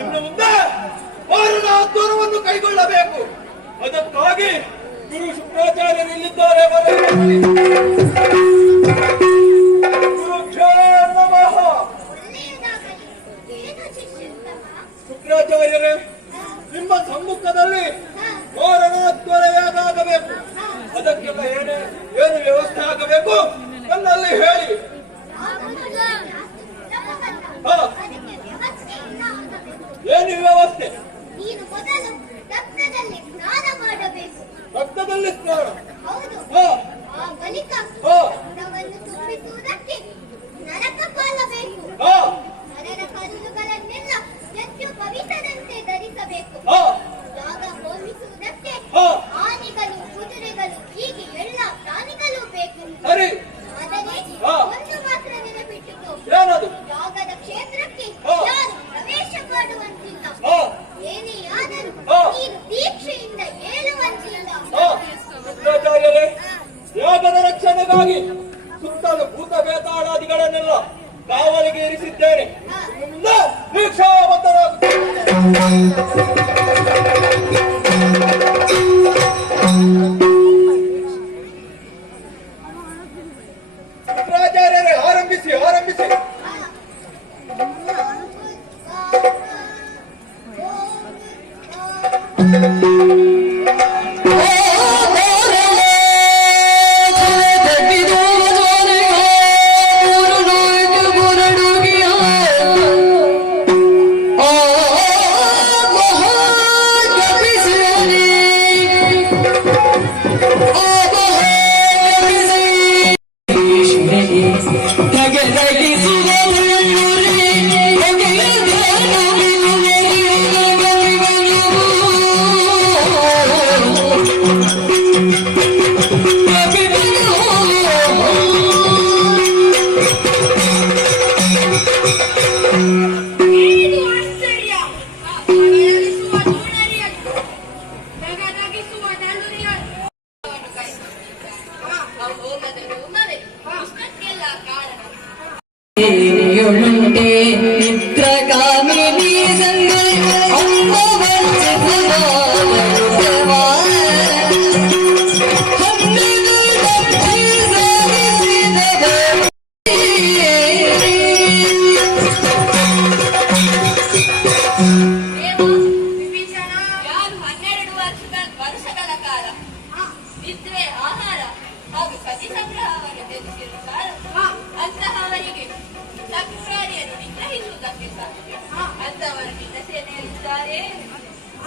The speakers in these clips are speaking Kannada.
ಇನ್ನು ಮುಂದೆ ವಾರನ ದೂರವನ್ನು ಕೈಗೊಳ್ಳಬೇಕು. ಅದಕ್ಕಾಗಿ ಗುರು ಶುಕ್ರಾಚಾರ್ಯರಿಲ್ಲಿದ್ದಾರೆ. ಶುಕ್ರಾಚಾರ್ಯರೇ, ನಿಮ್ಮ ಸಮ್ಮುಖದಲ್ಲಿ ವಾರನ ಯಾಗಾಗಬೇಕು. ಅದಕ್ಕೆಲ್ಲ ಏನು ವ್ಯವಸ್ಥೆ ಆಗಬೇಕು ನನ್ನಲ್ಲಿ ಹೇಳಿ. ಏನು ವ್ಯವಸ್ಥೆ? ನೀನು ಮೊದಲು ರಕ್ತದಲ್ಲಿ ಸ್ನಾನ ಮಾಡಬೇಕು. ರಕ್ತದಲ್ಲಿ ಸ್ನಾನ? ಹೌದು. ಆ ಬಳಿಕ ಗುಣವನ್ನು ತುಂಬಿಸುವುದಕ್ಕೆ ನರಕ ಕಾಲಬೇಕು. ನರರ ಕಲ್ಲುಗಳನ್ನೆಲ್ಲ ಹೆಚ್ಚು ಪವಿತ್ರದಂತೆ ಧರಿಸಬೇಕು. ಯಾಗ ಹೋಮಿಸುವುದಕ್ಕೆ ಆನೆಗಳು, ಕುದುರೆಗಳು, ಹೀಗೆ ಎಲ್ಲ ಪ್ರಾಣಿಗಳು ಬೇಕು. ಆದರೆ ಒಂದು ಮಾತ್ರ ನೆನಪಿಟ್ಟುಕೋ, ಯಾಗದ ಕ್ಷೇತ್ರಕ್ಕೆ ಯಾರು ಪ್ರವೇಶ ಮಾಡುವಂತಿಲ್ಲ. ಏನೇ ಆದರೂ ನೀನು ದೀಕ್ಷೆಯಿಂದ ಏಳುವಂತಿಲ್ಲ. ಶುಕ್ರಾಚಾರ್ಯರೇ, ಯಾಗದ ರಕ್ಷಣೆಗಾಗಿ ಸುತ್ತಲೂ ಭೂತ ಬೇತಾಳಾದಿಗಳನ್ನೆಲ್ಲ ಕಾವಲಿಗೆ ಇರಿಸಿದ್ದೇನೆ. ಶುಕ್ರಾಚಾರ್ಯರೇ, ಆರಂಭಿಸಿ ಆರಂಭಿಸಿ.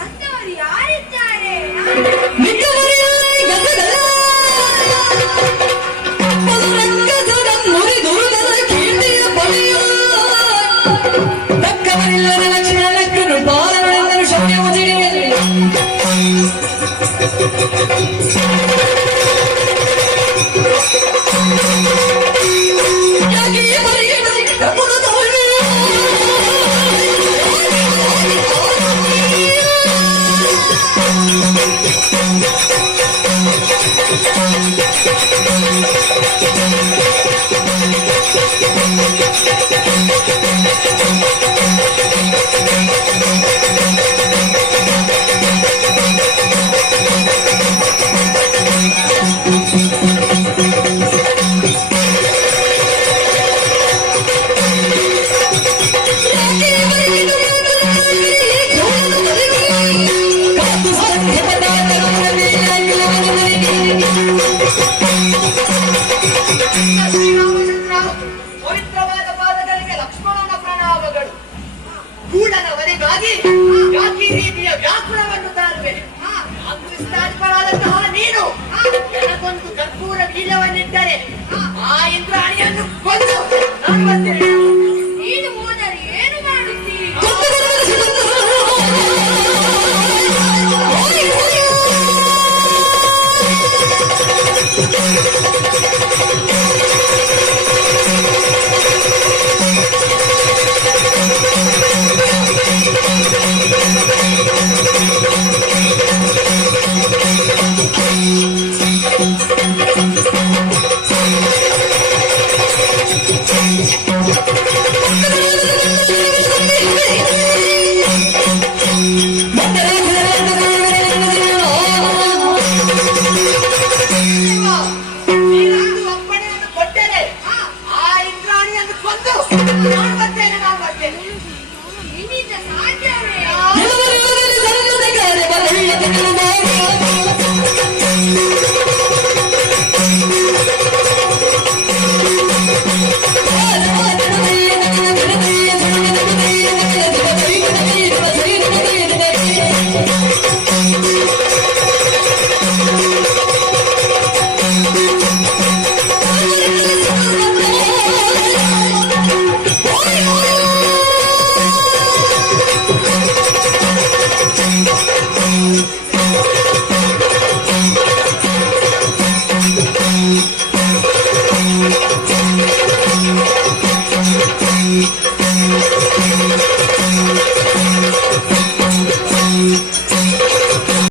ಅಂತವರು ಯಾರಿದ್ದಾರೆ? ಪವಿತ್ರವಾದ ಪಾದಗಳಿಗೆ ಲಕ್ಷ್ಮಣ ಕರ್ಪೂರ ಬೀಜವನ್ನಿಟ್ಟರೆ ಆ ಇಂದ್ರಾಣಿಯನ್ನು ಕೊಂದು ನಾನು ಬರ್ತೇನೆ. ನೀನು ಹೋದರೆ ಏನು ಮಾಡುತ್ತೀರಿ?